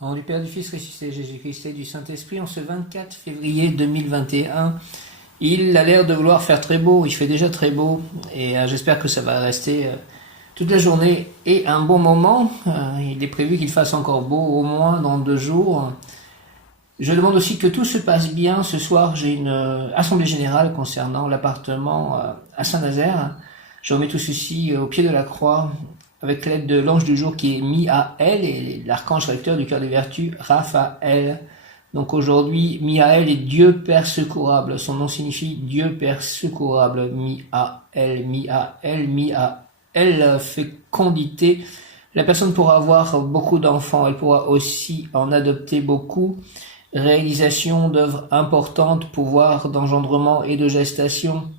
Au nom du Père, du Fils ressuscité, Jésus-Christ et du Saint-Esprit, en ce 24 février 2021, il a l'air de vouloir faire très beau, il fait déjà très beau, et j'espère que ça va rester toute la journée et un bon moment. Il est prévu qu'il fasse encore beau, au moins dans 2 jours. Je demande aussi que tout se passe bien. Ce soir, j'ai une assemblée générale concernant l'appartement à Saint-Nazaire. Je remets tout ceci au pied de la croix avec l'aide de l'ange du jour qui est Miaël et l'archange recteur du cœur des vertus, Raphaël. Donc aujourd'hui, Miaël est Dieu Père secourable. Son nom signifie Dieu Père secourable. Miaël, Miaël, Miaël, fécondité. La personne pourra avoir beaucoup d'enfants. Elle pourra aussi en adopter beaucoup. Réalisation d'œuvres importantes, pouvoir d'engendrement et de gestation.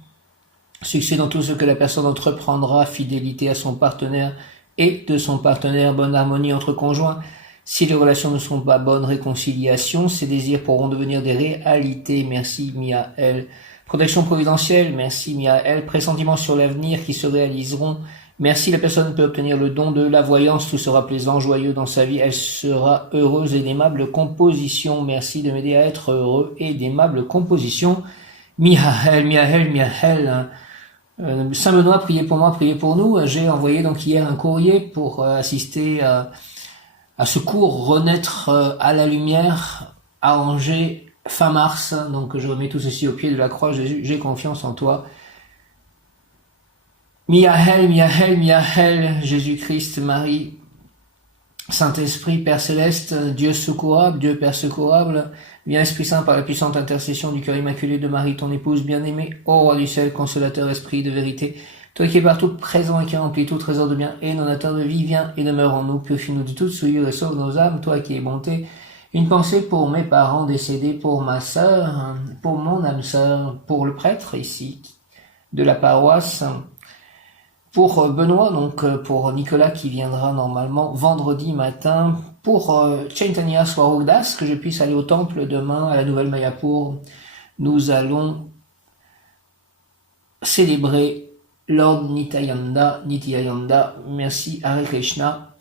Succès dans tout ce que la personne entreprendra, fidélité à son partenaire et de son partenaire, bonne harmonie entre conjoints. Si les relations ne sont pas bonnes, réconciliation, ces désirs pourront devenir des réalités. Merci Miaël. Protection providentielle, merci Miaël. Pressentiments sur l'avenir qui se réaliseront. Merci, la personne peut obtenir le don de la voyance, tout sera plaisant, joyeux dans sa vie, elle sera heureuse et d'aimable composition. Merci de m'aider à être heureux et d'aimable composition. Miaël, Miaël, Miaël. Saint Benoît, priez pour moi, priez pour nous. J'ai envoyé donc hier un courrier pour assister à ce cours Renaître à la lumière à Angers fin mars. Donc je remets tout ceci au pied de la croix. Jésus, j'ai confiance en toi. Miaël, Miaël, Miaël, Jésus-Christ, Marie, Saint-Esprit, Père Céleste, Dieu secourable, Dieu Père secourable, viens Esprit Saint par la puissante intercession du cœur immaculé de Marie, ton épouse bien-aimée, ô roi du ciel, consolateur, esprit de vérité, toi qui es partout présent et qui remplis tout trésor de bien et donateur de vie, viens et demeure en nous, purifie-nous de toute souillure et sauve nos âmes, toi qui es bonté. Une pensée pour mes parents décédés, pour ma sœur, pour mon âme sœur, pour le prêtre ici de la paroisse, pour Benoît, donc pour Nicolas qui viendra normalement vendredi matin, pour Chaitanya Swarudas, que je puisse aller au temple demain à la Nouvelle Mayapur. Nous allons célébrer Lord Nityananda. Merci, Hare Krishna.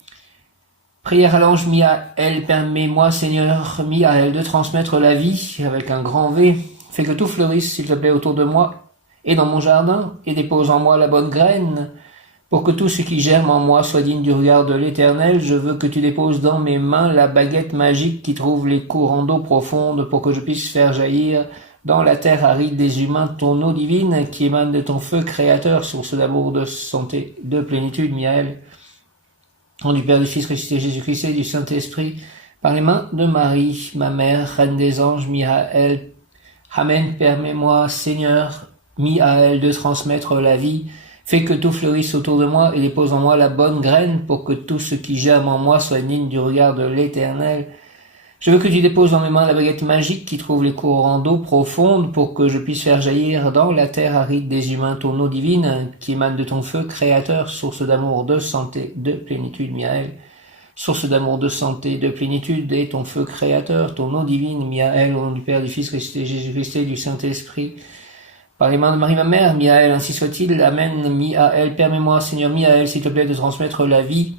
Prière à l'ange Miaël, permets-moi, Seigneur Miaël, de transmettre la vie avec un grand V. Fais que tout fleurisse, s'il te plaît, autour de moi et dans mon jardin, et dépose en moi la bonne graine. Pour que tout ce qui germe en moi soit digne du regard de l'Éternel, je veux que tu déposes dans mes mains la baguette magique qui trouve les courants d'eau profonde pour que je puisse faire jaillir dans la terre aride des humains ton eau divine qui émane de ton feu créateur, source d'amour, de santé, de plénitude, Miaël. Au nom du Père, du Fils ressuscité Jésus-Christ et du Saint-Esprit, par les mains de Marie, ma mère, reine des anges, Miaël. Amen, permets-moi, Seigneur, Miaël, de transmettre la vie. Fais que tout fleurisse autour de moi et dépose en moi la bonne graine pour que tout ce qui germe en moi soit digne du regard de l'Éternel. Je veux que tu déposes dans mes mains la baguette magique qui trouve les courants d'eau profonde pour que je puisse faire jaillir dans la terre aride des humains ton eau divine qui émane de ton feu créateur, source d'amour, de santé, de plénitude, Miaël. Source d'amour, de santé, de plénitude et ton feu créateur, ton eau divine, Miaël, au nom du Père, du Fils ressuscité Jésus-Christ et du Saint-Esprit. Par les mains de Marie, ma mère, Miaël, ainsi soit-il. Amen, Miaël. Permets-moi, Seigneur Miaël, s'il te plaît, de transmettre la vie.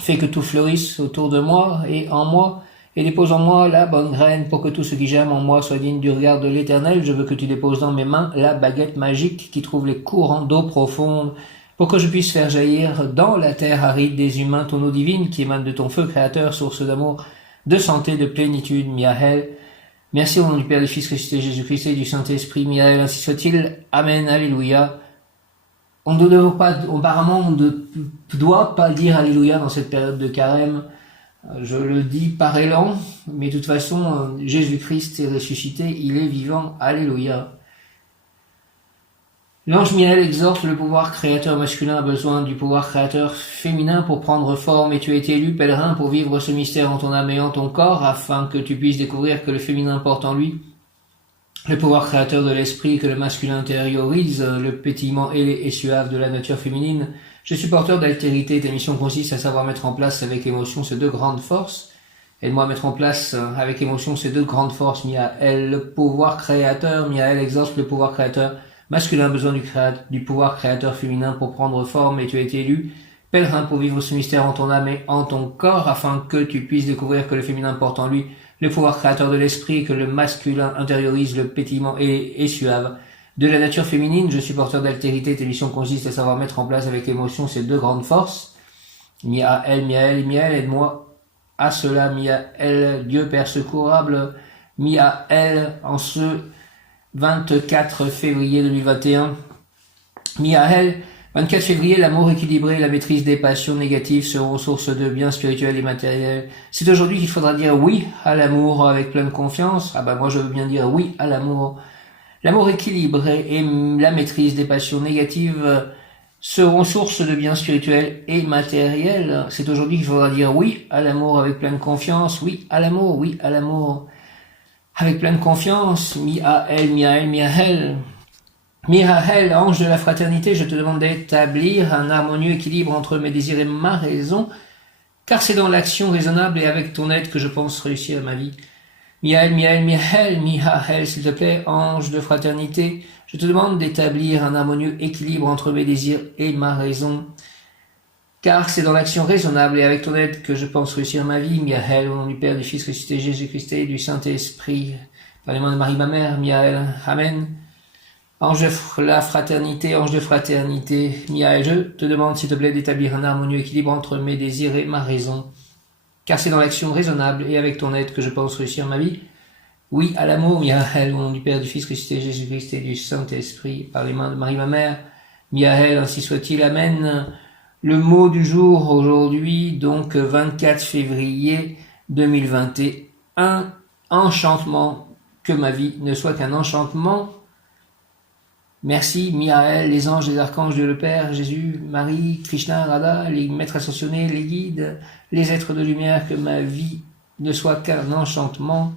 Fais que tout fleurisse autour de moi et en moi, et dépose en moi la bonne graine pour que tout ce qui germe en moi soit digne du regard de l'Éternel. Je veux que tu déposes dans mes mains la baguette magique qui trouve les courants d'eau profonde pour que je puisse faire jaillir dans la terre aride des humains ton eau divine qui émane de ton feu créateur, source d'amour, de santé, de plénitude, Miaël. Merci au nom du Père, du Fils ressuscité Jésus-Christ et du Saint-Esprit, Miaël, ainsi soit-il. Amen, alléluia. Apparemment, on ne doit pas dire alléluia dans cette période de carême. Je le dis par élan, mais de toute façon, Jésus-Christ est ressuscité, il est vivant, alléluia. L'ange Miaël exhorte le pouvoir créateur masculin a besoin du pouvoir créateur féminin pour prendre forme, et tu as été élu pèlerin pour vivre ce mystère en ton âme et en ton corps, afin que tu puisses découvrir que le féminin porte en lui le pouvoir créateur de l'esprit, que le masculin intériorise le pétillement ailé et suave de la nature féminine. Je suis porteur d'altérité, ta mission consiste à savoir mettre en place avec émotion ces deux grandes forces. Aide-moi à mettre en place avec émotion ces deux grandes forces, Miaël, le pouvoir créateur. Miaël exauce le pouvoir créateur masculin a besoin du pouvoir créateur féminin pour prendre forme, et tu as été élu pèlerin pour vivre ce mystère en ton âme et en ton corps, afin que tu puisses découvrir que le féminin porte en lui le pouvoir créateur de l'esprit et que le masculin intériorise le pétillement et suave de la nature féminine. Je suis porteur d'altérité. Tes missions consistent à savoir mettre en place avec émotion ces deux grandes forces. Miaël, Miaël, Miaël, aide-moi à cela. Miaël, Dieu Père secourable. Miaël, en ce 24 février 2021. Miaël, 24 février, l'amour équilibré et la maîtrise des passions négatives seront source de biens spirituels et matériels. C'est aujourd'hui qu'il faudra dire oui à l'amour avec pleine confiance. Ah ben moi je veux bien dire oui à l'amour. L'amour équilibré et la maîtrise des passions négatives seront source de biens spirituels et matériels. C'est aujourd'hui qu'il faudra dire oui à l'amour avec pleine confiance. Oui à l'amour, oui à l'amour avec pleine confiance. Miaël, Miaël, Miaël. Miaël, ange de la fraternité, je te demande d'établir un harmonieux équilibre entre mes désirs et ma raison, car c'est dans l'action raisonnable et avec ton aide que je pense réussir ma vie. Miaël, Miaël, Miaël, Miaël, s'il te plaît, ange de fraternité, je te demande d'établir un harmonieux équilibre entre mes désirs et ma raison, car c'est dans l'action raisonnable et avec ton aide que je pense réussir ma vie. Miaël, au nom du Père, du Fils ressuscité, Jésus-Christ et du Saint-Esprit, par les mains de Marie, ma mère, Miaël, Amen. Ange de la fraternité, Miaël, je te demande s'il te plaît d'établir un harmonieux équilibre entre mes désirs et ma raison, car c'est dans l'action raisonnable et avec ton aide que je pense réussir ma vie. Oui à l'amour, Miaël, au nom du Père, du Fils ressuscité, Jésus-Christ et du Saint-Esprit, par les mains de Marie, ma mère, Miaël, ainsi soit-il, Amen. Le mot du jour aujourd'hui, donc 24 février 2021, enchantement, que ma vie ne soit qu'un enchantement. Merci, Miaël, les anges, les archanges, Dieu le Père, Jésus, Marie, Krishna, Radha, les maîtres ascensionnés, les guides, les êtres de lumière, que ma vie ne soit qu'un enchantement,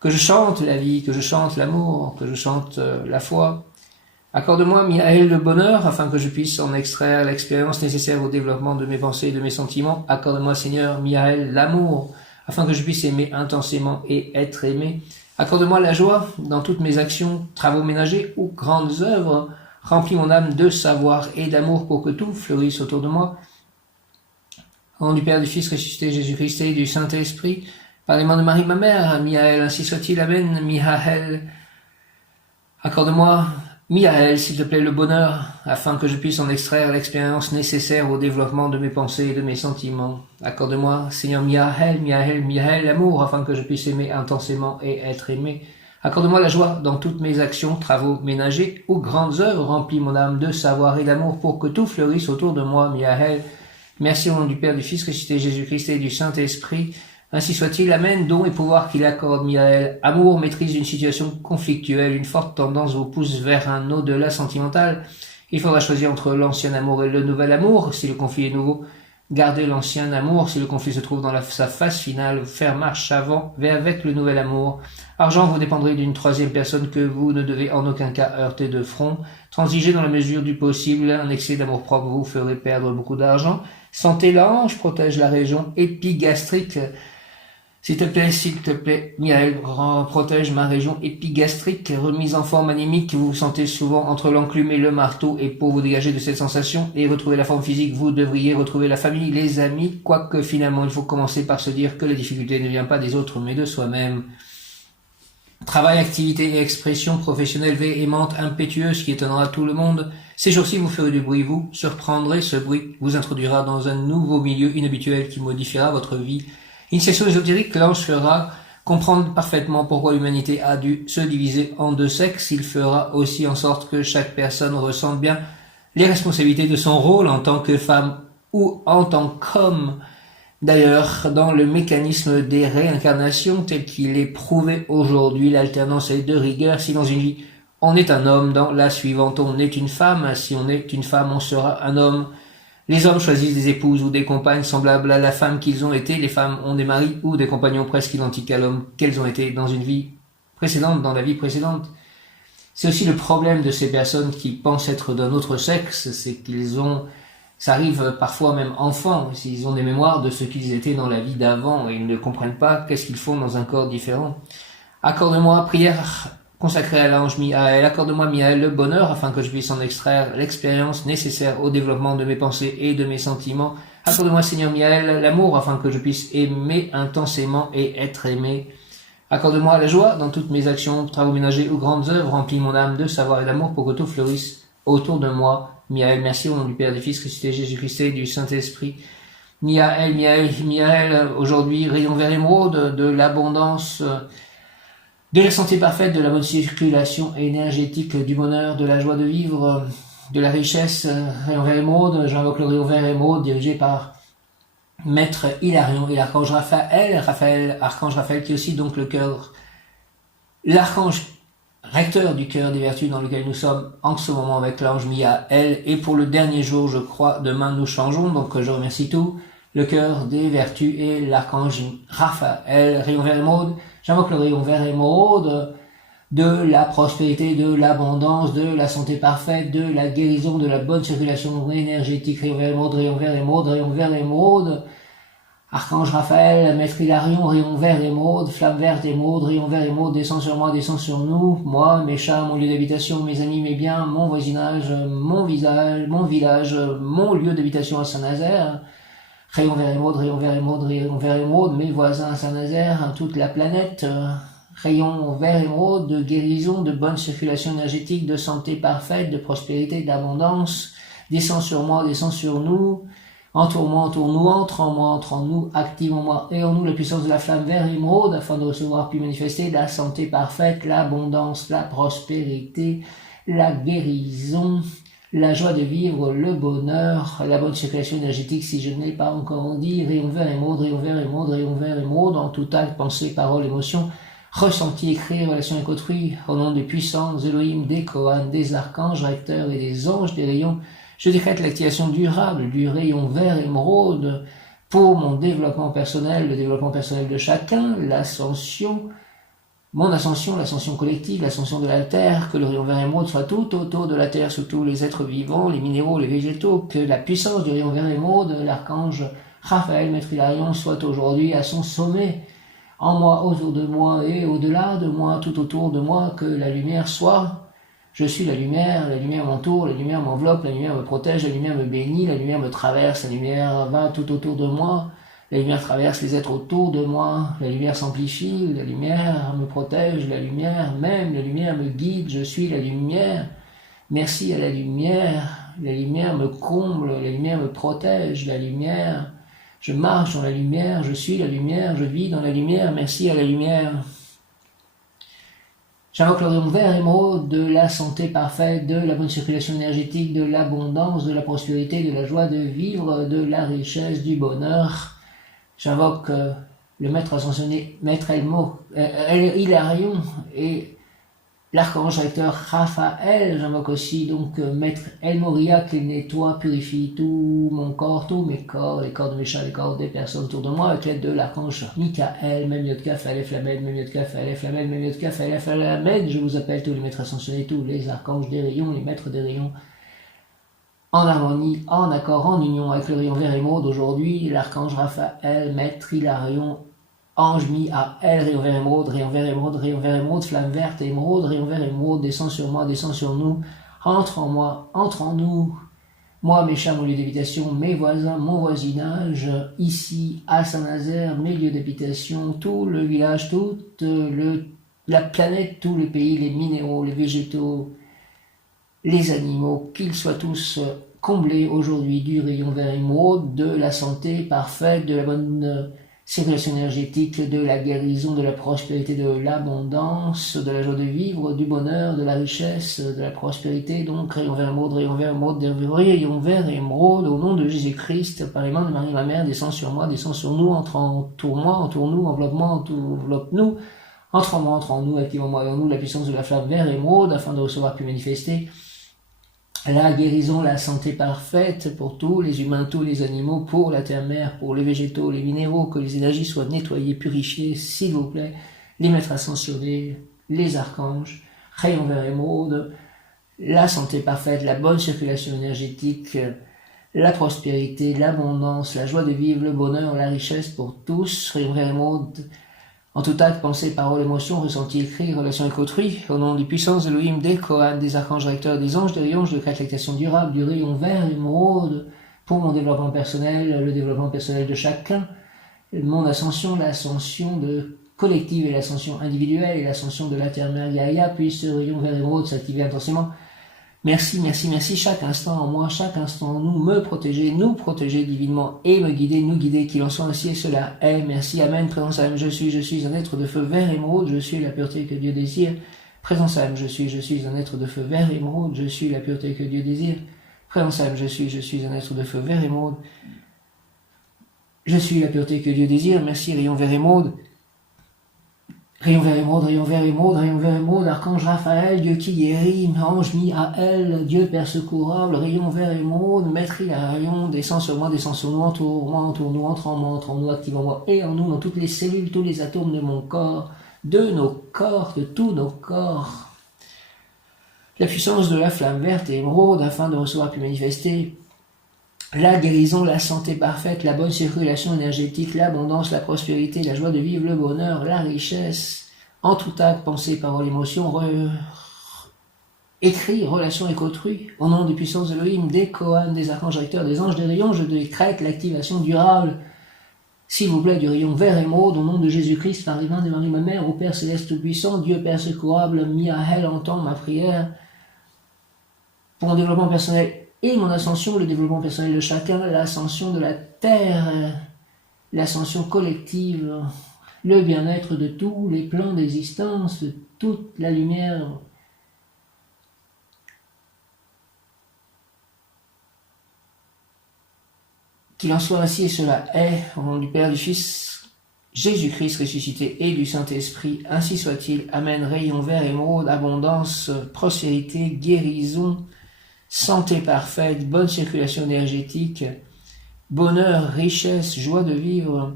que je chante la vie, que je chante l'amour, que je chante la foi. Accorde-moi, Miaël, le bonheur, afin que je puisse en extraire l'expérience nécessaire au développement de mes pensées et de mes sentiments. Accorde-moi, Seigneur, Miaël, l'amour, afin que je puisse aimer intensément et être aimé. Accorde-moi la joie dans toutes mes actions, travaux ménagers ou grandes œuvres. Remplis mon âme de savoir et d'amour pour que tout fleurisse autour de moi. Au nom du Père, du Fils ressuscité, Jésus-Christ et du Saint-Esprit, par les mains de Marie, ma mère, Miaël, ainsi soit-il, Amen. Miaël, accorde-moi, Miaël, s'il te plaît, le bonheur, afin que je puisse en extraire l'expérience nécessaire au développement de mes pensées et de mes sentiments. Accorde-moi, Seigneur, Miaël, Miaël, Miaël, l'amour, afin que je puisse aimer intensément et être aimé. Accorde-moi la joie dans toutes mes actions, travaux ménagers ou grandes œuvres. Remplis mon âme de savoir et d'amour pour que tout fleurisse autour de moi, Miaël. Merci au nom du Père, du Fils ressuscité, Jésus-Christ et du Saint-Esprit. Ainsi soit-il, Amen, don et pouvoir qu'il accorde, Miaël. Amour, maîtrise d'une situation conflictuelle, une forte tendance vous pousse vers un au-delà sentimental. Il faudra choisir entre l'ancien amour et le nouvel amour. Si le conflit est nouveau, gardez l'ancien amour. Si le conflit se trouve dans sa phase finale, faire marche avant avec le nouvel amour. Argent, vous dépendrez d'une troisième personne que vous ne devez en aucun cas heurter de front. Transigez dans la mesure du possible. Un excès d'amour propre vous ferait perdre beaucoup d'argent. Santé, l'ange protège la région épigastrique. S'il te plaît, Miaël, protège ma région épigastrique, remise en forme anémique, vous vous sentez souvent entre l'enclume et le marteau, et pour vous dégager de cette sensation et retrouver la forme physique, vous devriez retrouver la famille, les amis, quoique finalement il faut commencer par se dire que la difficulté ne vient pas des autres, mais de soi-même. Travail, activité et expression professionnelle véhémente, impétueuse, qui étonnera tout le monde. Ces jours-ci, vous ferez du bruit, vous surprendrez, ce bruit vous introduira dans un nouveau milieu inhabituel qui modifiera votre vie. Initiation ésotérique, l'ange fera comprendre parfaitement pourquoi l'humanité a dû se diviser en deux sexes. Il fera aussi en sorte que chaque personne ressente bien les responsabilités de son rôle en tant que femme ou en tant qu'homme. D'ailleurs, dans le mécanisme des réincarnations tel qu'il est prouvé aujourd'hui, l'alternance est de rigueur. Si dans une vie on est un homme, dans la suivante on est une femme. Si on est une femme, on sera un homme. Les hommes choisissent des épouses ou des compagnes semblables à la femme qu'ils ont été. Les femmes ont des maris ou des compagnons presque identiques à l'homme qu'elles ont été dans une vie précédente, dans la vie précédente. C'est aussi le problème de ces personnes qui pensent être d'un autre sexe, c'est ça arrive parfois même enfants, s'ils ont des mémoires de ce qu'ils étaient dans la vie d'avant et ils ne comprennent pas qu'est-ce qu'ils font dans un corps différent. Accorde-moi, prière consacré à l'ange Miaël. Accorde-moi, Miaël, le bonheur afin que je puisse en extraire l'expérience nécessaire au développement de mes pensées et de mes sentiments. Accorde-moi, Seigneur Miaël, l'amour afin que je puisse aimer intensément et être aimé. Accorde-moi la joie dans toutes mes actions, travaux ménagers ou grandes œuvres. Remplis mon âme de savoir et d'amour pour que tout fleurisse autour de moi. Miaël, merci au nom du Père, du Fils, Christ et Jésus-Christ et du Saint-Esprit. Miaël, Miaël, Miaël, aujourd'hui, rayon vert émeraude de l'abondance, de la santé parfaite, de la bonne circulation énergétique, du bonheur, de la joie de vivre, de la richesse, rayon vert émeraude, j'invoque le rayon vert émeraude dirigé par Maître Hilarion et l'archange Raphaël, archange Raphaël qui est aussi donc le cœur, l'archange recteur du cœur des vertus dans lequel nous sommes en ce moment avec l'ange Miaël. Et pour le dernier jour, je crois, demain nous changeons, donc je remercie tout le cœur des vertus et l'archange Raphaël, rayon vert émeraude. J'invoque le rayon vert émeraude de la prospérité, de l'abondance, de la santé parfaite, de la guérison, de la bonne circulation énergétique. Rayon vert émeraude, rayon vert émeraude, rayon vert émeraude. Archange Raphaël, Maître Hilarion, rayon vert émeraude, flamme verte émeraude, rayon vert émeraude, descend sur moi, descend sur nous, moi, mes chats, mon lieu d'habitation, mes amis, mes biens, mon voisinage, mon village, mon lieu d'habitation à Saint-Nazaire. Rayon vert émeraude, rayon vert émeraude, rayon vert émeraude, mes voisins à Saint-Nazaire, toute la planète. Rayon vert émeraude, de guérison, de bonne circulation énergétique, de santé parfaite, de prospérité, d'abondance. Descend sur moi, descend sur nous. Entoure-moi, entoure-nous, entre en moi, entre en nous, active en moi et en nous la puissance de la flamme vert émeraude afin de recevoir puis manifester la santé parfaite, l'abondance, la prospérité, la guérison, la joie de vivre, le bonheur, la bonne circulation énergétique si je ne l'ai pas encore dit. Rayon vert émeraude, rayon vert émeraude, rayon vert émeraude en tout acte, pensée, parole, émotion, ressenti, écrit, relation avec autrui, au nom des puissances Elohim, des Kohan, des archanges recteurs et des anges des rayons. Je décrète l'activation durable du rayon vert émeraude pour mon développement personnel, le développement personnel de chacun, l'ascension, mon ascension, l'ascension collective, l'ascension de la Terre, que le rayon vert émeraude soit tout autour de la Terre, sur tous les êtres vivants, les minéraux, les végétaux, que la puissance du rayon vert émeraude, l'archange Raphaël, Maître Hilarion, soit aujourd'hui à son sommet, en moi, autour de moi et au-delà de moi, tout autour de moi, que la lumière soit. Je suis la lumière m'entoure, la lumière m'enveloppe, la lumière me protège, la lumière me bénit, la lumière me traverse, la lumière va tout autour de moi, la lumière traverse les êtres autour de moi, la lumière s'amplifie, la lumière me protège, la lumière m'aime, la lumière me guide, je suis la lumière. Merci à la lumière me comble, la lumière me protège, la lumière, je marche dans la lumière, je suis la lumière, je vis dans la lumière, merci à la lumière. J'invoque le rayon vert émeraude de la santé parfaite, de la bonne circulation énergétique, de l'abondance, de la prospérité, de la joie de vivre, de la richesse, du bonheur. J'invoque le maître ascensionné, maître Hilarion et l'archange recteur Raphaël. J'invoque aussi donc maître El Moria qui nettoie, purifie tout mon corps, tous mes corps, les corps de mes chats, les corps des personnes autour de moi, avec l'aide de l'archange Michael, Mem Yod Kaf Aleph Lamed, Mem Yod Kaf Aleph Lamed, Mem Yod Kaf Aleph Lamed. Je vous appelle tous les maîtres ascensionnés, tous les archanges des rayons, les maîtres des rayons, en harmonie, en accord, en union avec le rayon vert émeraude aujourd'hui, l'archange Raphaël, maître Hilarion, ange Miaël, rayon vert émeraude, rayon vert émeraude, rayon vert émeraude, flamme verte émeraude, rayon vert émeraude, descend sur moi, descend sur nous, entre en moi, entre en nous, moi, mes chats, mon lieu d'habitation, mes voisins, mon voisinage, ici, à Saint-Nazaire, mes lieux d'habitation, tout le village, toute la planète, tous les pays, les minéraux, les végétaux, les animaux, qu'ils soient tous comblés aujourd'hui du rayon vert émeraude, de la santé parfaite, de la bonne circulation énergétique, de la guérison, de la prospérité, de l'abondance, de la joie de vivre, du bonheur, de la richesse, de la prospérité. Donc rayon vert émeraude, rayon vert émeraude, rayon vert émeraude, au nom de Jésus-Christ, par les mains de Marie ma mère, descend sur moi, descend sur nous, entoure-moi, entoure-nous, enveloppe-moi, enveloppe-nous, entre en moi, entre en nous, active en moi et en nous la puissance de la flamme vert émeraude, afin de recevoir puis manifester la guérison, la santé parfaite pour tous les humains, tous les animaux, pour la terre-mère, pour les végétaux, les minéraux, que les énergies soient nettoyées, purifiées, s'il vous plaît, les maîtres ascensionnés, les archanges, rayon vert émeraude, la santé parfaite, la bonne circulation énergétique, la prospérité, l'abondance, la joie de vivre, le bonheur, la richesse pour tous, rayon vert émeraude, En tout acte, pensée, parole, émotion, ressenti, écrit, relation avec autrui, au nom des puissances d'Elohim, des Kohan, des archanges recteurs, des anges, des rayons, je décrète l'actation durable du rayon vert, émeraude, pour mon développement personnel, le développement personnel de chacun, mon ascension, l'ascension de collective et l'ascension individuelle et l'ascension de la terre mère Gaïa, puisse ce rayon vert émeraude s'activer intensément. Merci, merci, merci, chaque instant en moi, chaque instant en nous, me protéger, nous protéger divinement et me guider, nous guider, qu'il en soit ainsi et cela est. Merci, Amen, présence Amen, je suis un être de feu vert émeraude, je suis la pureté que Dieu désire. Présence Amen, je suis un être de feu vert émeraude, je suis la pureté que Dieu désire. Présence Amen, je suis un être de feu vert émeraude, je suis la pureté que Dieu désire. Merci, rayon vert émeraude. Rayon vert émeraude, rayon vert émeraude, rayon vert émeraude, archange Raphaël, Dieu qui guérit, ange Miaël, Dieu Père secourable, rayon vert émeraude, maître rayon, descend sur moi, descend sur nous, entoure-nous, entre en nous, active en moi et en nous, dans toutes les cellules, tous les atomes de mon corps, de nos corps, de tous nos corps. La puissance de la flamme verte et émeraude, afin de recevoir puis manifester la guérison, la santé parfaite, la bonne circulation énergétique, l'abondance, la prospérité, la joie de vivre, le bonheur, la richesse, en tout acte, pensée, parole, émotion, écrit, relation avec autrui, au nom des puissances d'Elohim, des Kohan, des archanges recteurs, des anges, des rayons, je décrète l'activation durable, s'il vous plaît, du rayon vert émeraude, au nom de Jésus-Christ, par les mains de Marie, ma mère, au Père céleste tout-puissant, Dieu Père secourable, Miaël, entend ma prière, pour mon développement personnel et mon ascension, le développement personnel de chacun, l'ascension de la terre, l'ascension collective, le bien-être de tous les plans d'existence, de toute la lumière. Qu'il en soit ainsi et cela est, au nom du Père, du Fils, Jésus-Christ ressuscité et du Saint-Esprit, ainsi soit-il. Amen. Rayon vert, émeraude, abondance, prospérité, guérison, santé parfaite, bonne circulation énergétique, bonheur, richesse, joie de vivre.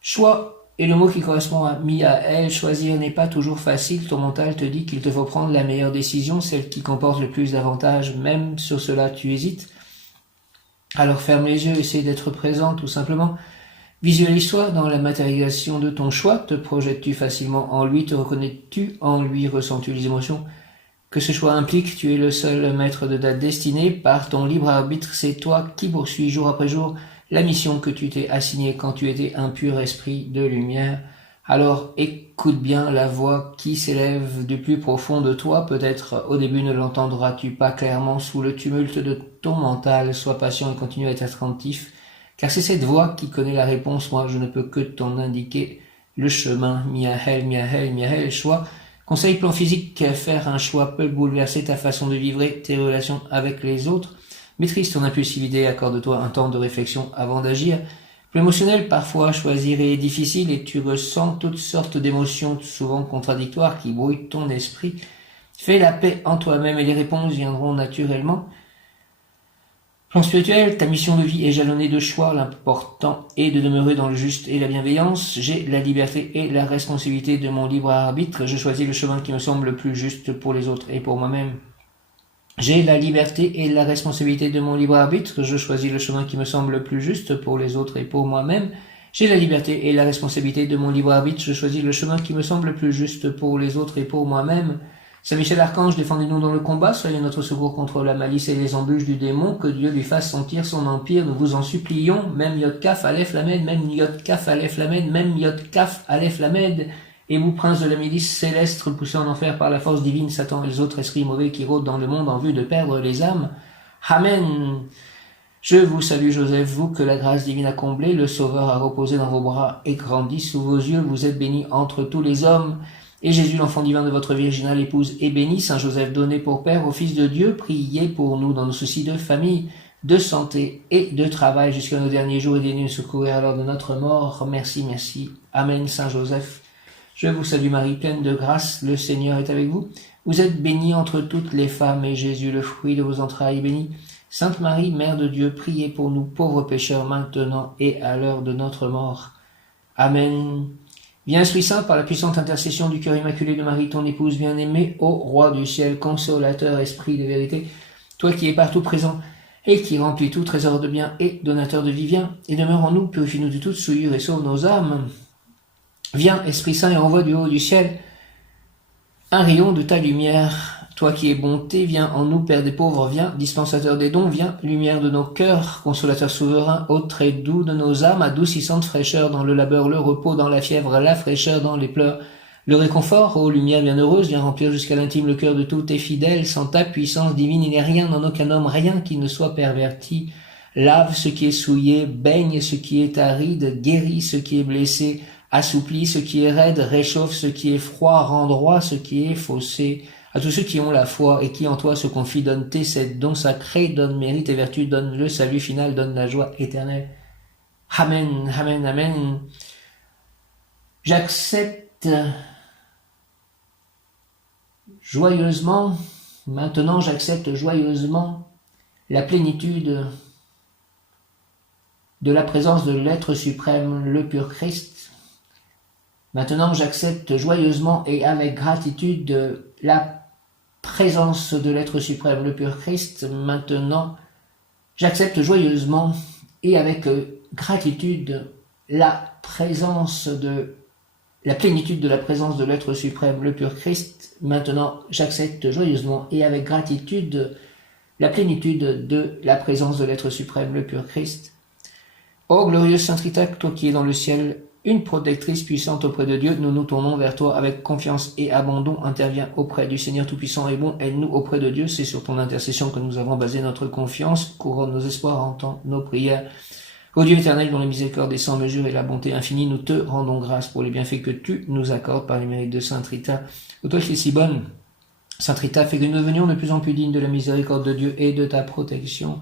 Choix est le mot qui correspond à Miaël. Choisir n'est pas toujours facile. Ton mental te dit qu'il te faut prendre la meilleure décision, celle qui comporte le plus d'avantages. Même sur cela, tu hésites. Alors ferme les yeux, essaie d'être présent tout simplement. Visualise-toi dans la matérialisation de ton choix. Te projettes-tu facilement en lui? Te reconnais-tu en lui? Ressens-tu les émotions que ce choix implique? Tu es le seul maître de ta destinée. Par ton libre arbitre, c'est toi qui poursuis jour après jour la mission que tu t'es assignée quand tu étais un pur esprit de lumière. Alors écoute bien la voix qui s'élève du plus profond de toi. Peut-être au début ne l'entendras-tu pas clairement sous le tumulte de ton mental. Sois patient et continue à être attentif, car c'est cette voix qui connaît la réponse. Moi, je ne peux que t'en indiquer le chemin. Miaël, Miaël, Miaël, choix. Conseil plan physique, faire un choix peut bouleverser ta façon de vivre et tes relations avec les autres. Maîtrise ton impulsivité, accorde-toi un temps de réflexion avant d'agir. Plan émotionnel, parfois choisir est difficile et tu ressens toutes sortes d'émotions, souvent contradictoires, qui brouillent ton esprit. Fais la paix en toi-même et les réponses viendront naturellement. Plan spirituel, ta mission de vie est jalonnée de choix. L'important est de demeurer dans le juste et la bienveillance. J'ai la liberté et la responsabilité de mon libre arbitre. Je choisis le chemin qui me semble le plus juste pour les autres et pour moi-même. J'ai la liberté et la responsabilité de mon libre arbitre. Je choisis le chemin qui me semble le plus juste pour les autres et pour moi-même. J'ai la liberté et la responsabilité de mon libre arbitre. Je choisis le chemin qui me semble le plus juste pour les autres et pour moi-même. Saint Michel Archange, défendez-nous dans le combat, soyez notre secours contre la malice et les embûches du démon, que Dieu lui fasse sentir son empire, nous vous en supplions, même Yod Kaf Aleph Lamed, même Yod Kaf Aleph Lamed, même Yod Kaf Aleph Lamed, et vous, prince de la milice céleste, repoussés en enfer par la force divine, Satan et les autres esprits mauvais qui rôdent dans le monde en vue de perdre les âmes. Amen. Je vous salue Joseph, vous que la grâce divine a comblé, le Sauveur a reposé dans vos bras et grandi sous vos yeux, vous êtes béni entre tous les hommes. Et Jésus, l'enfant divin de votre virginale épouse, est béni. Saint Joseph, donné pour Père au Fils de Dieu, priez pour nous dans nos soucis de famille, de santé et de travail jusqu'à nos derniers jours et daignez nous secourir à l'heure de notre mort. Merci, merci. Amen, Saint Joseph. Je vous salue Marie, pleine de grâce, le Seigneur est avec vous. Vous êtes bénie entre toutes les femmes et Jésus, le fruit de vos entrailles, est béni. Sainte Marie, Mère de Dieu, priez pour nous pauvres pécheurs maintenant et à l'heure de notre mort. Amen. Viens, Esprit Saint, par la puissante intercession du cœur immaculé de Marie, ton épouse bien-aimée, ô Roi du ciel, consolateur, esprit de vérité, toi qui es partout présent et qui remplis tout trésor de bien et donateur de vie, viens et demeure en nous, purifie-nous de toute souillure et sauve nos âmes. Viens, Esprit Saint, et envoie du haut du ciel un rayon de ta lumière. Toi qui es bonté, viens en nous, Père des pauvres, viens, dispensateur des dons, viens, lumière de nos cœurs, consolateur souverain, autre et doux de nos âmes, adoucissante fraîcheur dans le labeur, le repos dans la fièvre, la fraîcheur dans les pleurs, le réconfort, ô lumière bienheureuse, viens remplir jusqu'à l'intime le cœur de tous tes fidèles, sans ta puissance divine, il n'est rien en aucun homme, rien qui ne soit perverti. Lave ce qui est souillé, baigne ce qui est aride, guéris ce qui est blessé, assouplis ce qui est raide, réchauffe ce qui est froid, rend droit ce qui est faussé. À tous ceux qui ont la foi et qui en toi se confient, donne tes sept dons sacrés, donne mérite et vertu, donne le salut final, donne la joie éternelle. Amen, amen, amen. J'accepte joyeusement, maintenant j'accepte joyeusement la plénitude de la présence de l'être suprême, le pur Christ. Maintenant j'accepte joyeusement et avec gratitude la présence de l'être suprême, le pur Christ. Maintenant, j'accepte joyeusement et avec gratitude la présence de la plénitude de la présence de l'être suprême, le pur Christ. Maintenant, j'accepte joyeusement et avec gratitude la plénitude de la présence de l'être suprême, le pur Christ. Ô glorieuse Sainte Rita, toi qui es dans le ciel, une protectrice puissante auprès de Dieu, nous nous tournons vers toi avec confiance et abandon. Interviens auprès du Seigneur Tout-Puissant et bon, aide-nous auprès de Dieu. C'est sur ton intercession que nous avons basé notre confiance. Couronne nos espoirs, entends nos prières. Ô Dieu éternel, dont la miséricorde est sans mesure et la bonté infinie, nous te rendons grâce pour les bienfaits que tu nous accordes par les mérites de Sainte Rita. Ô toi qui es si bonne, Sainte Rita, fais que nous devenions de plus en plus dignes de la miséricorde de Dieu et de ta protection.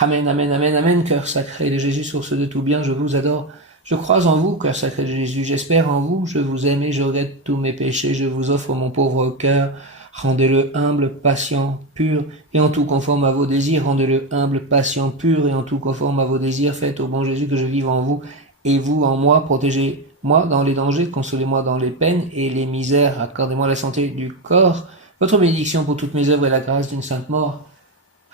Amen, amen, amen, amen. Cœur sacré de Jésus, source de tout bien, je vous adore. Je crois en vous, cœur sacré de Jésus, j'espère en vous, je vous aime et je regrette tous mes péchés, je vous offre mon pauvre cœur, rendez-le humble, patient, pur, et en tout conforme à vos désirs, rendez-le humble, patient, pur, et en tout conforme à vos désirs, faites au bon Jésus que je vive en vous, et vous en moi, protégez-moi dans les dangers, consolez-moi dans les peines et les misères, accordez-moi la santé du corps, votre bénédiction pour toutes mes œuvres et la grâce d'une sainte mort.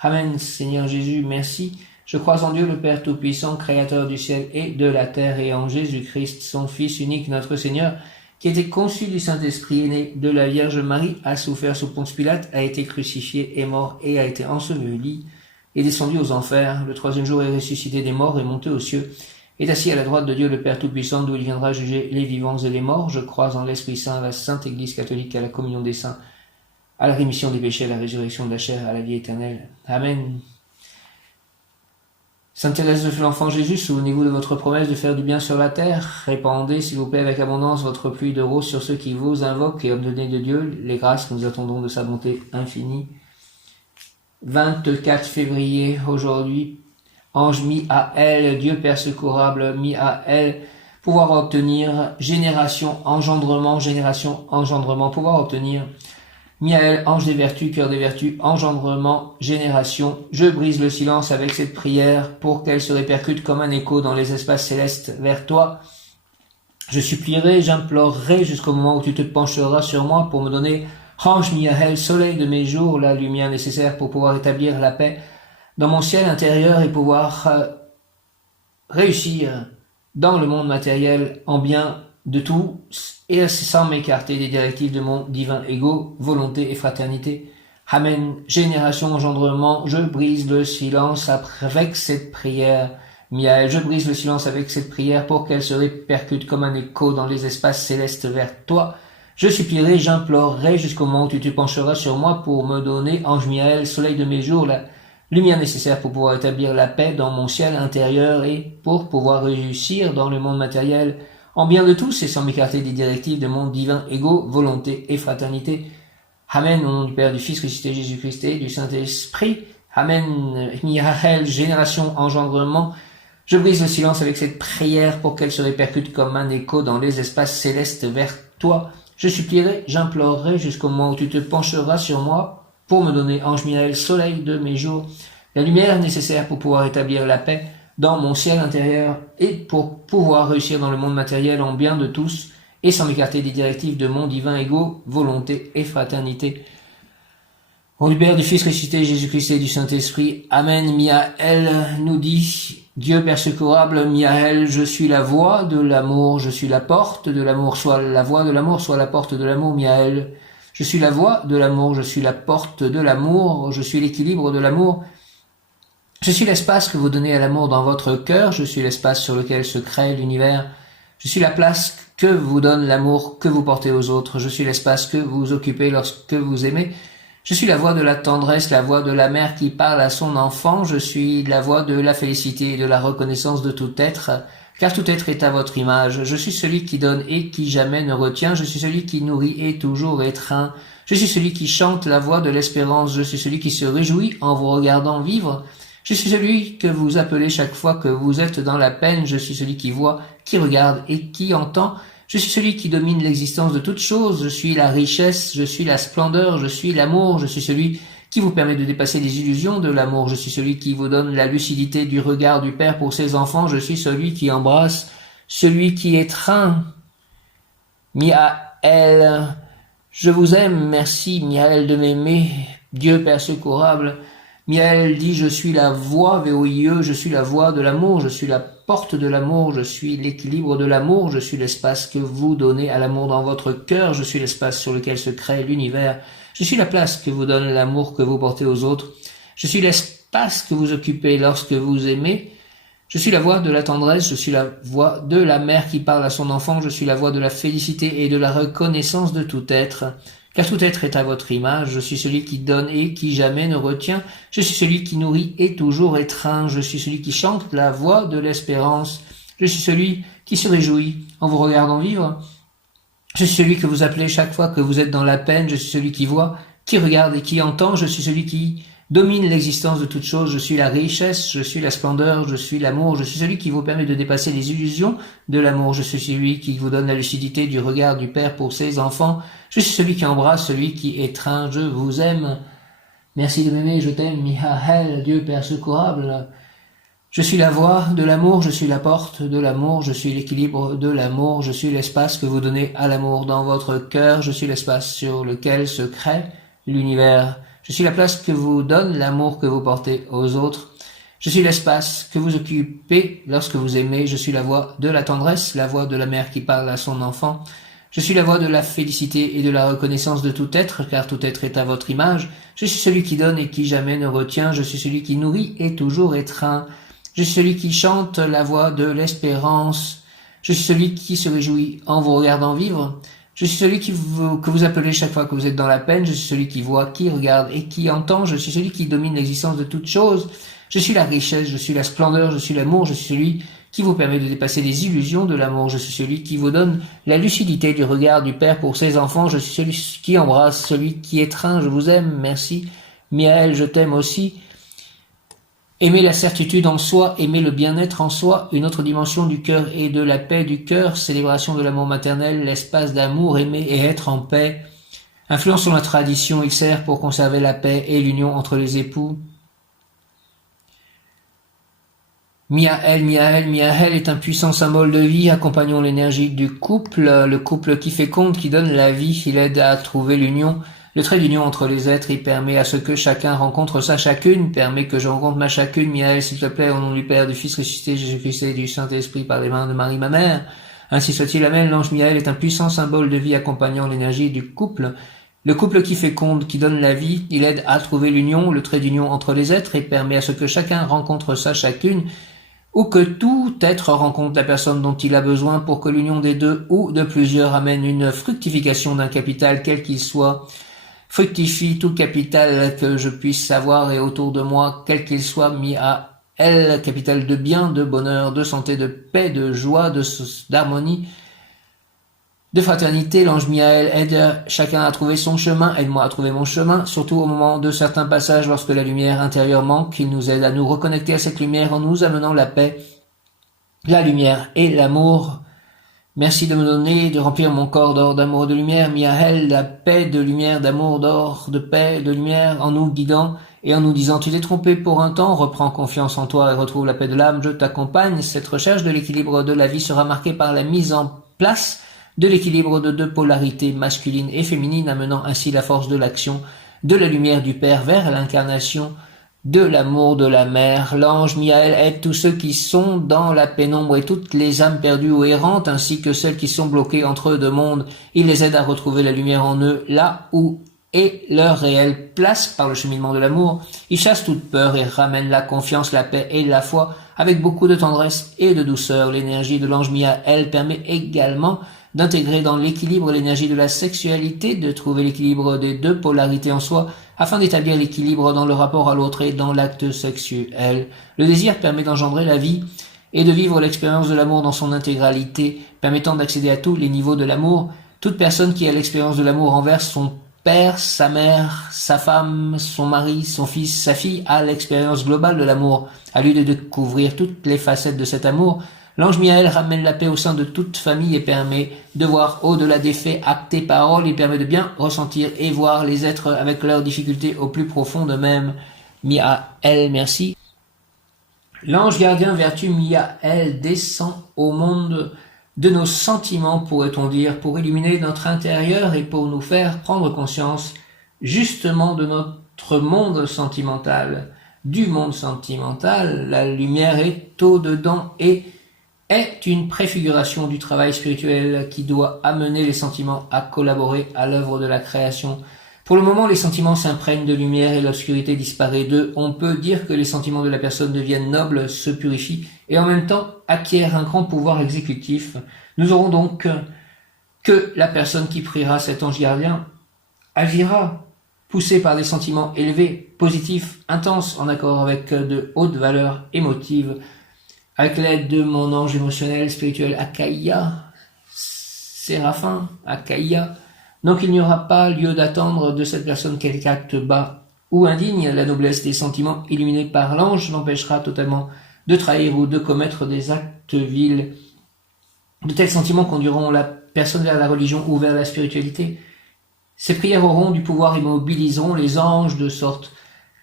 Amen, Seigneur Jésus, merci. Je crois en Dieu le Père Tout-Puissant, Créateur du ciel et de la terre, et en Jésus-Christ, son Fils unique, notre Seigneur, qui était conçu du Saint-Esprit, est né de la Vierge Marie, a souffert sous Ponce Pilate, a été crucifié, est mort et a été enseveli, est descendu aux enfers, le troisième jour est ressuscité des morts et monté aux cieux, est assis à la droite de Dieu le Père Tout-Puissant, d'où il viendra juger les vivants et les morts. Je crois en l'Esprit Saint, la Sainte Église catholique, à la communion des saints, à la rémission des péchés, à la résurrection de la chair, à la vie éternelle. Amen. Sainte Thérèse de l'Enfant Jésus, souvenez-vous de votre promesse de faire du bien sur la terre. Répandez, s'il vous plaît, avec abondance votre pluie de roses sur ceux qui vous invoquent et obtenez de Dieu les grâces que nous attendons de sa bonté infinie. 24 février, aujourd'hui, ange Miaël, Dieu Père secourable, Miaël, pouvoir obtenir génération, engendrement, pouvoir obtenir Miaël, ange des vertus, cœur des vertus, engendrement, génération, je brise le silence avec cette prière pour qu'elle se répercute comme un écho dans les espaces célestes vers toi. Je supplierai, j'implorerai jusqu'au moment où tu te pencheras sur moi pour me donner, ange Miaël, soleil de mes jours, la lumière nécessaire pour pouvoir établir la paix dans mon ciel intérieur et pouvoir réussir dans le monde matériel en bien de tous et sans m'écarter des directives de mon divin ego, volonté et fraternité. Amen. Génération, engendrement, je brise le silence avec cette prière. Miaël, je brise le silence avec cette prière pour qu'elle se répercute comme un écho dans les espaces célestes vers toi. Je supplierai, j'implorerai jusqu'au moment où tu te pencheras sur moi pour me donner, ange Miaël, soleil de mes jours, la lumière nécessaire pour pouvoir établir la paix dans mon ciel intérieur et pour pouvoir réussir dans le monde matériel en bien de tous et sans m'écarter des directives de mon divin ego, volonté et fraternité. Amen, au nom du Père, du Fils ressuscité Jésus-Christ et du Saint-Esprit. Amen, Miaël, génération, engendrement. Je brise le silence avec cette prière pour qu'elle se répercute comme un écho dans les espaces célestes vers toi. Je supplierai, j'implorerai jusqu'au moment où tu te pencheras sur moi pour me donner, ange Miaël, soleil de mes jours, la lumière nécessaire pour pouvoir établir la paix dans mon ciel intérieur et pour pouvoir réussir dans le monde matériel en bien de tous et sans m'écarter des directives de mon divin ego, volonté et fraternité. Au nom du Père, du Fils ressuscité Jésus-Christ et du Saint-Esprit. Amen. Miaël nous dit Dieu Père secourable, Miaël, je suis la voix de l'amour, je suis la porte de l'amour, soit la voix de l'amour, soit la porte de l'amour, Miaël. Je suis la voix de l'amour, je suis la porte de l'amour, je suis l'équilibre de l'amour. Je suis l'espace que vous donnez à l'amour dans votre cœur, je suis l'espace sur lequel se crée l'univers. Je suis la place que vous donne l'amour que vous portez aux autres, je suis l'espace que vous occupez lorsque vous aimez. Je suis la voix de la tendresse, la voix de la mère qui parle à son enfant, je suis la voix de la félicité et de la reconnaissance de tout être, car tout être est à votre image. Je suis celui qui donne et qui jamais ne retient, je suis celui qui nourrit et toujours étreint. Je suis celui qui chante la voix de l'espérance, je suis celui qui se réjouit en vous regardant vivre. Je suis celui que vous appelez chaque fois que vous êtes dans la peine, je suis celui qui voit, qui regarde et qui entend. Je suis celui qui domine l'existence de toutes choses, je suis la richesse, je suis la splendeur, je suis l'amour, je suis celui qui vous permet de dépasser les illusions de l'amour, je suis celui qui vous donne la lucidité du regard du Père pour ses enfants, je suis celui qui embrasse, celui qui étreint. Miaël, je vous aime, merci Miaël de m'aimer, Dieu Père secourable. Miaël dit, je suis la voix, VOIE, je suis la voix de l'amour, je suis la porte de l'amour, je suis l'équilibre de l'amour, je suis l'espace que vous donnez à l'amour dans votre cœur, je suis l'espace sur lequel se crée l'univers, je suis la place que vous donne l'amour que vous portez aux autres, je suis l'espace que vous occupez lorsque vous aimez, je suis la voix de la tendresse, je suis la voix de la mère qui parle à son enfant, je suis la voix de la félicité et de la reconnaissance de tout être. Car tout être est à votre image, je suis celui qui donne et qui jamais ne retient, je suis celui qui nourrit et toujours étreint, je suis celui qui chante la voix de l'espérance, je suis celui qui se réjouit en vous regardant vivre, je suis celui que vous appelez chaque fois que vous êtes dans la peine, je suis celui qui voit, qui regarde et qui entend, je suis celui qui domine l'existence de toutes choses, je suis la richesse, je suis la splendeur, je suis l'amour, je suis celui qui vous permet de dépasser les illusions de l'amour, je suis celui qui vous donne la lucidité du regard du Père pour ses enfants, je suis celui qui embrasse, celui qui étreint, je vous aime. Merci de m'aimer, je t'aime, Miaël, Dieu Père secourable. Je suis la voix de l'amour, je suis la porte de l'amour, je suis l'équilibre de l'amour, je suis l'espace que vous donnez à l'amour dans votre cœur, je suis l'espace sur lequel se crée l'univers. Je suis la place que vous donne l'amour que vous portez aux autres. Je suis l'espace que vous occupez lorsque vous aimez. Je suis la voix de la tendresse, la voix de la mère qui parle à son enfant. Je suis la voix de la félicité et de la reconnaissance de tout être, car tout être est à votre image. Je suis celui qui donne et qui jamais ne retient. Je suis celui qui nourrit et toujours étreint. Je suis celui qui chante la voix de l'espérance. Je suis celui qui se réjouit en vous regardant vivre. Je suis celui que vous appelez chaque fois que vous êtes dans la peine, je suis celui qui voit, qui regarde et qui entend, je suis celui qui domine l'existence de toutes choses, je suis la richesse, je suis la splendeur, je suis l'amour, je suis celui qui vous permet de dépasser les illusions de l'amour, je suis celui qui vous donne la lucidité du regard du Père pour ses enfants, je suis celui qui embrasse, celui qui étreint, je vous aime, merci, Miaël, je t'aime aussi. Aimer la certitude en soi, aimer le bien-être en soi, une autre dimension du cœur et de la paix du cœur, célébration de l'amour maternel, l'espace d'amour, aimer et être en paix. Influence sur la tradition, il sert pour conserver la paix et l'union entre les époux. Miaël, Miaël, Miaël est un puissant symbole de vie, accompagnons l'énergie du couple, le couple qui féconde, qui donne la vie, il aide à trouver l'union. Le trait d'union entre les êtres, il permet à ce que chacun rencontre sa chacune, permet que je rencontre ma chacune, Miaël, s'il te plaît, au nom du Père, du Fils ressuscité, Jésus-Christ et du Saint-Esprit, par les mains de Marie, ma mère. Ainsi soit-il, Amen. L'ange Miaël est un puissant symbole de vie accompagnant l'énergie du couple. Le couple qui féconde, qui donne la vie, il aide à trouver l'union, le trait d'union entre les êtres, et permet à ce que chacun rencontre sa chacune, ou que tout être rencontre la personne dont il a besoin pour que l'union des deux ou de plusieurs amène une fructification d'un capital quel qu'il soit. Fructifie tout capital que je puisse savoir et autour de moi, quel qu'il soit, mis à elle, capital de bien, de bonheur, de santé, de paix, de joie, d'harmonie, de fraternité. L'ange Miaël aide chacun à trouver son chemin, aide-moi à trouver mon chemin, surtout au moment de certains passages lorsque la lumière intérieure manque, il nous aide à nous reconnecter à cette lumière en nous amenant la paix, la lumière et l'amour. Merci de me donner, de remplir mon corps d'or, d'amour, de lumière, Miaël, la paix, de lumière, d'amour, d'or, de paix, de lumière, en nous guidant et en nous disant, tu t'es trompé pour un temps, reprends confiance en toi et retrouve la paix de l'âme, je t'accompagne. Cette recherche de l'équilibre de la vie sera marquée par la mise en place de l'équilibre de deux polarités masculines et féminines, amenant ainsi la force de l'action, de la lumière du Père vers l'incarnation de l'amour de la mer. L'ange Miaël aide tous ceux qui sont dans la pénombre et toutes les âmes perdues ou errantes, ainsi que celles qui sont bloquées entre deux mondes. Il les aide à retrouver la lumière en eux, là où est leur réelle place par le cheminement de l'amour. Il chasse toute peur et ramène la confiance, la paix et la foi avec beaucoup de tendresse et de douceur. L'énergie de l'ange Miaël permet également d'intégrer dans l'équilibre l'énergie de la sexualité, de trouver l'équilibre des deux polarités en soi, afin d'établir l'équilibre dans le rapport à l'autre et dans l'acte sexuel. Le désir permet d'engendrer la vie et de vivre l'expérience de l'amour dans son intégralité, permettant d'accéder à tous les niveaux de l'amour. Toute personne qui a l'expérience de l'amour envers son père, sa mère, sa femme, son mari, son fils, sa fille a l'expérience globale de l'amour. À lui de découvrir toutes les facettes de cet amour, l'ange Miaël ramène la paix au sein de toute famille et permet de voir au-delà des faits, actes et paroles. Il permet de bien ressentir et voir les êtres avec leurs difficultés au plus profond d'eux-mêmes. Miaël, merci. L'ange gardien vertu Miaël descend au monde de nos sentiments, pourrait-on dire, pour illuminer notre intérieur et pour nous faire prendre conscience justement de notre monde sentimental. Du monde sentimental, la lumière est au-dedans et est une préfiguration du travail spirituel qui doit amener les sentiments à collaborer à l'œuvre de la création. Pour le moment, les sentiments s'imprègnent de lumière et l'obscurité disparaît d'eux. On peut dire que les sentiments de la personne deviennent nobles, se purifient et en même temps acquièrent un grand pouvoir exécutif. Nous aurons donc que la personne qui priera cet ange gardien agira, poussée par des sentiments élevés, positifs, intenses, en accord avec de hautes valeurs émotives, avec l'aide de mon ange émotionnel, spirituel, Akaïa, Séraphin, Akaïa. Donc il n'y aura pas lieu d'attendre de cette personne quelque acte bas ou indigne. La noblesse des sentiments illuminés par l'ange l'empêchera totalement de trahir ou de commettre des actes vils. De tels sentiments conduiront la personne vers la religion ou vers la spiritualité. Ces prières auront du pouvoir et mobiliseront les anges de sorte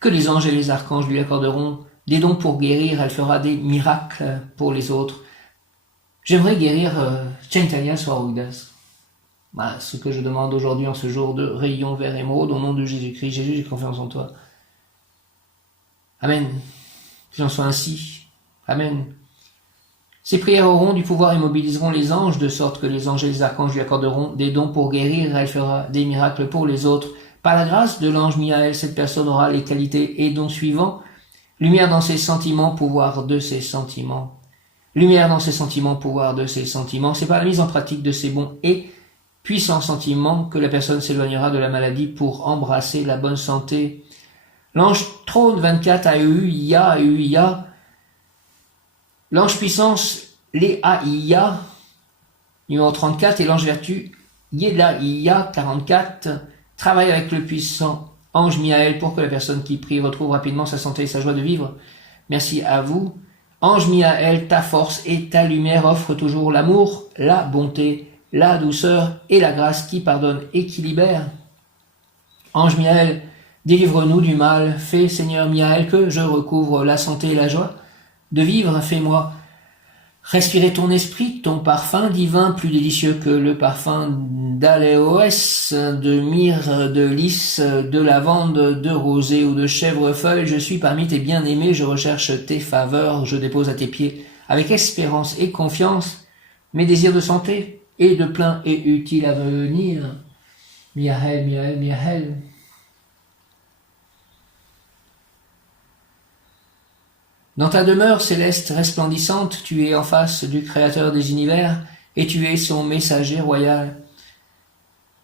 que les anges et les archanges lui accorderont des dons pour guérir. Elle fera des miracles pour les autres. J'aimerais guérir Chaitanya Swarudas. Voilà ce que je demande aujourd'hui en ce jour de rayon vert émeraude au nom de Jésus-Christ. Jésus, j'ai confiance en toi. Amen. Qu'il en soit ainsi. Amen. Ces prières auront du pouvoir et mobiliseront les anges, de sorte que les anges et les archanges lui accorderont des dons pour guérir. Elle fera des miracles pour les autres. Par la grâce de l'ange Miaël, cette personne aura les qualités et dons suivants. Lumière dans ses sentiments, pouvoir de ses sentiments. Lumière dans ses sentiments, pouvoir de ses sentiments. C'est par la mise en pratique de ces bons et puissants sentiments que la personne s'éloignera de la maladie pour embrasser la bonne santé. L'ange trône 24 Aeuia. L'ange puissance Léaïa, numéro 34, et l'ange vertu Yélaïa 44, travaille avec le puissant ange Miaël pour que la personne qui prie retrouve rapidement sa santé et sa joie de vivre. Merci à vous. Ange Miaël, ta force et ta lumière offrent toujours l'amour, la bonté, la douceur et la grâce qui pardonne et qui libère. Ange Miaël, délivre-nous du mal. Fais, Seigneur Miaël, que je recouvre la santé et la joie de vivre. Fais-moi respirer ton esprit, ton parfum divin, plus délicieux que le parfum d'aloès, de myrrhe, de lys, de lavande, de rosée ou de chèvrefeuille. Je suis parmi tes bien-aimés, je recherche tes faveurs, je dépose à tes pieds, avec espérance et confiance, mes désirs de santé et de plein et utile avenir. Miaël, Miaël, Miaël. Dans ta demeure céleste resplendissante, tu es en face du Créateur des univers, et tu es son messager royal.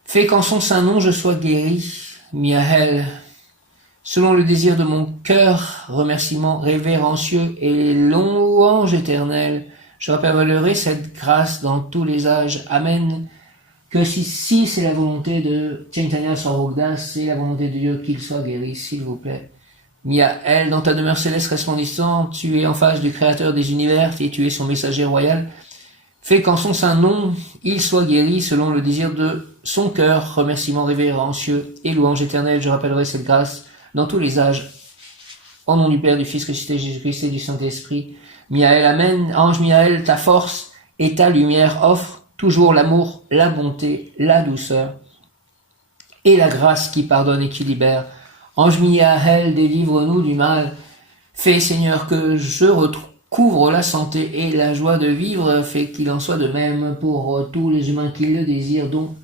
Fais qu'en son saint nom je sois guéri, Miaël. Selon le désir de mon cœur, remerciements révérencieux et louange éternelle, je rappellerai cette grâce dans tous les âges. Amen. Que si c'est la volonté de Chaitanya Swarudas, c'est la volonté de Dieu qu'il soit guéri, s'il vous plaît. Miaël, dans ta demeure céleste resplendissante, tu es en face du Créateur des univers et tu es son messager royal. Fais qu'en son saint nom, il soit guéri selon le désir de son cœur. Remerciements révérencieux et louange éternelle, je rappellerai cette grâce dans tous les âges. Au nom du Père, du Fils ressuscité Jésus-Christ et du Saint-Esprit. Miaël, Amen. Ange Miaël, ta force et ta lumière offrent toujours l'amour, la bonté, la douceur et la grâce qui pardonne et qui libère. Ange Miaël, délivre-nous du mal. Fais, Seigneur, que je recouvre la santé et la joie de vivre. Fais qu'il en soit de même pour tous les humains qui le désirent, dont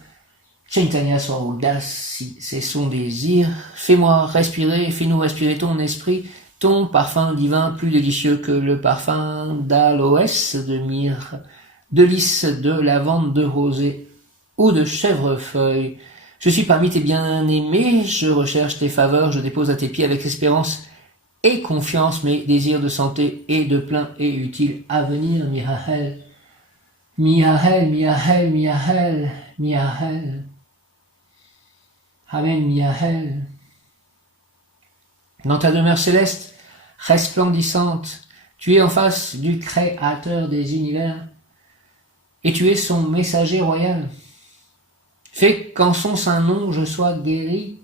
Chaitanya Swarupa, si c'est son désir. Fais-moi respirer, fais-nous respirer ton esprit, ton parfum divin plus délicieux que le parfum d'aloès, de myrrhe, de lys, de lavande, de rosée ou de chèvrefeuille. Je suis parmi tes bien-aimés, je recherche tes faveurs, je dépose à tes pieds avec espérance et confiance mes désirs de santé et de plein et utile avenir. Miaël, Miaël, Miaël, Miaël, Miaël. Amen, Miaël. Dans ta demeure céleste, resplendissante, tu es en face du Créateur des univers et tu es son messager royal. Fais qu'en son saint nom je sois guéri.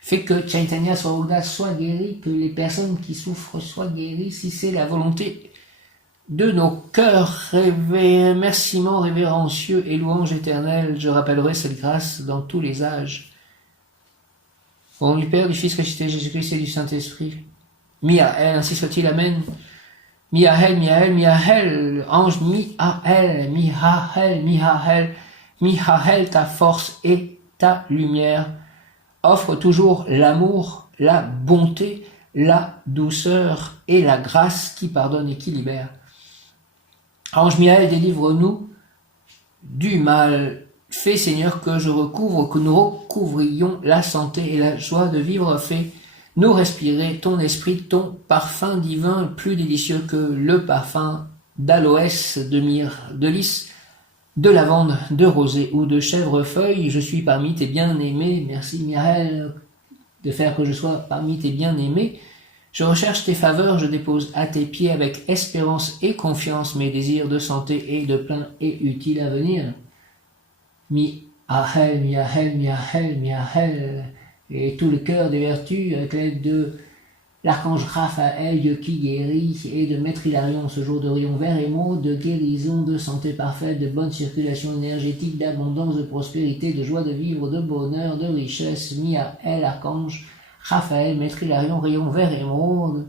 Fais que Chaitanya Swarupa soit guéri, que les personnes qui souffrent soient guéries, si c'est la volonté de nos cœurs. Remerciements révérencieux et louanges éternelles, je rappellerai cette grâce dans tous les âges. Au nom du Père, du Fils ressuscité Jésus-Christ et du Saint-Esprit. Miaël, ainsi soit-il, Amen. Miaël, Miaël, Miaël, ange Miaël, Miaël, Miaël, Miaël, ta force et ta lumière. Offre toujours l'amour, la bonté, la douceur et la grâce qui pardonne et qui libère. Ange Miaël, délivre-nous du mal. Fais, Seigneur, que nous recouvrions la santé et la joie de vivre. Fais nous respirer ton esprit, ton parfum divin plus délicieux que le parfum d'aloès, de myrrhe, de lys, de lavande, de rosée ou de chèvrefeuille. Je suis parmi tes bien-aimés. Merci, Miaël, de faire que je sois parmi tes bien-aimés. Je recherche tes faveurs, je dépose à tes pieds avec espérance et confiance mes désirs de santé et de plein et utile avenir. Miaël, Miaël, Miaël, Miaël, et tout le cœur des vertus avec l'aide de l'archange Raphaël, Dieu qui guérit, et de Maître Hilarion, ce jour de rayon vert et mauve, de guérison, de santé parfaite, de bonne circulation énergétique, d'abondance, de prospérité, de joie de vivre, de bonheur, de richesse. Miaël, archange Raphaël, Maître Hilarion, rayon vert et mauve.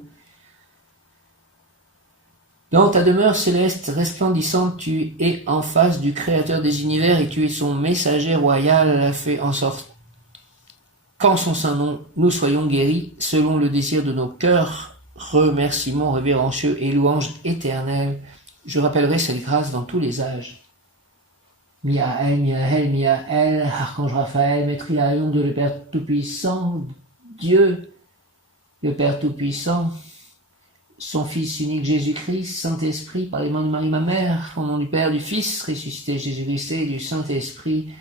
Dans ta demeure céleste resplendissante, tu es en face du Créateur des univers et tu es son messager royal. Fais en sorte qu'en son saint nom, nous soyons guéris selon le désir de nos cœurs. Remerciements révérencieux et louanges éternelles. Je rappellerai cette grâce dans tous les âges. Miaël, Miaël, Miaël, archange Raphaël, Maître Hilarion, Dieu le Père Tout-Puissant, Dieu le Père Tout-Puissant, son Fils unique Jésus-Christ, Saint-Esprit, par les mains de Marie ma mère, au nom du Père, du Fils, ressuscité Jésus-Christ et du Saint-Esprit,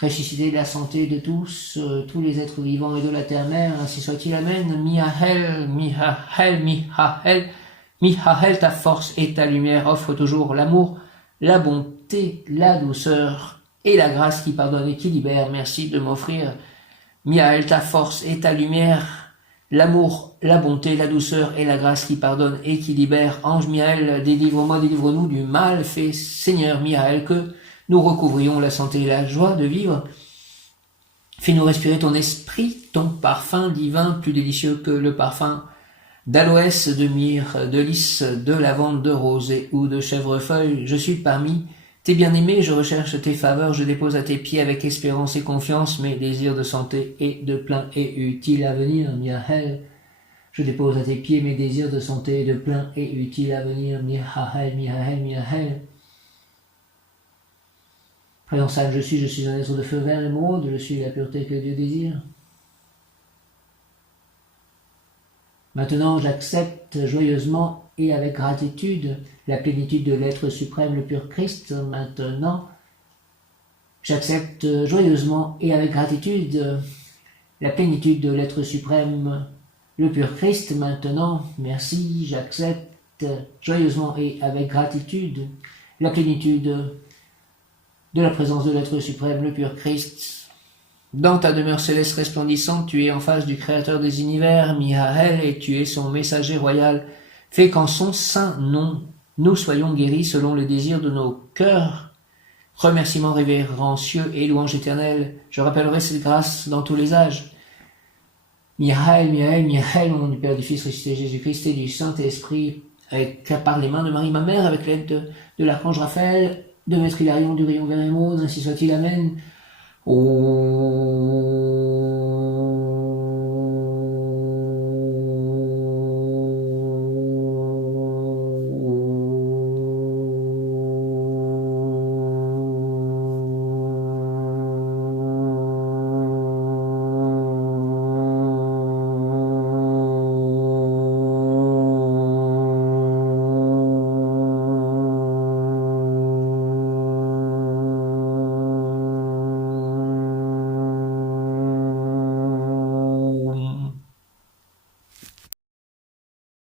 ressuscité de la santé de tous, tous les êtres vivants et de la terre-mère, ainsi soit-il, Amen. Miaël, Miaël, Miaël, Miaël, ta force et ta lumière offre toujours l'amour, la bonté, la douceur et la grâce qui pardonne et qui libère. Merci de m'offrir, Miaël, ta force et ta lumière, l'amour, la bonté, la douceur et la grâce qui pardonne et qui libère. Ange Miaël, délivre-moi, délivre-nous du mal. Fais, Seigneur Miaël, que nous recouvrions la santé et la joie de vivre. Fais-nous respirer ton esprit, ton parfum divin plus délicieux que le parfum d'aloès, de myrrhe, de lys, de lavande, de rosée ou de chèvrefeuille. Je suis parmi tes bien-aimés, je recherche tes faveurs, je dépose à tes pieds avec espérance et confiance mes désirs de santé et de plein et utile avenir. Miaël, je dépose à tes pieds mes désirs de santé et de plein et utile avenir. Miaël, Miaël, Miaël. Présence âme, je suis un être de feu vert émeraude, je suis la pureté que Dieu désire. Maintenant, j'accepte joyeusement et avec gratitude la plénitude de l'être suprême, le pur Christ. Maintenant, j'accepte joyeusement et avec gratitude la plénitude de l'être suprême, le pur Christ. Maintenant, merci, j'accepte joyeusement et avec gratitude la plénitude de la présence de l'être suprême, le pur Christ. Dans ta demeure céleste resplendissante, tu es en face du Créateur des univers, Miaël, et tu es son messager royal. Fais qu'en son saint nom, nous soyons guéris selon le désir de nos cœurs. remerciements révérencieux et louanges éternelles. Je rappellerai cette grâce dans tous les âges. Michael, Michael, Michael, au nom du Père, du Fils, ressuscité Jésus-Christ et du Saint-Esprit, par les mains de Marie, ma mère, avec l'aide de l'archange Raphaël, de Maître Hilarion du rayon Vérémose, ainsi soit-il, Amen. Oh.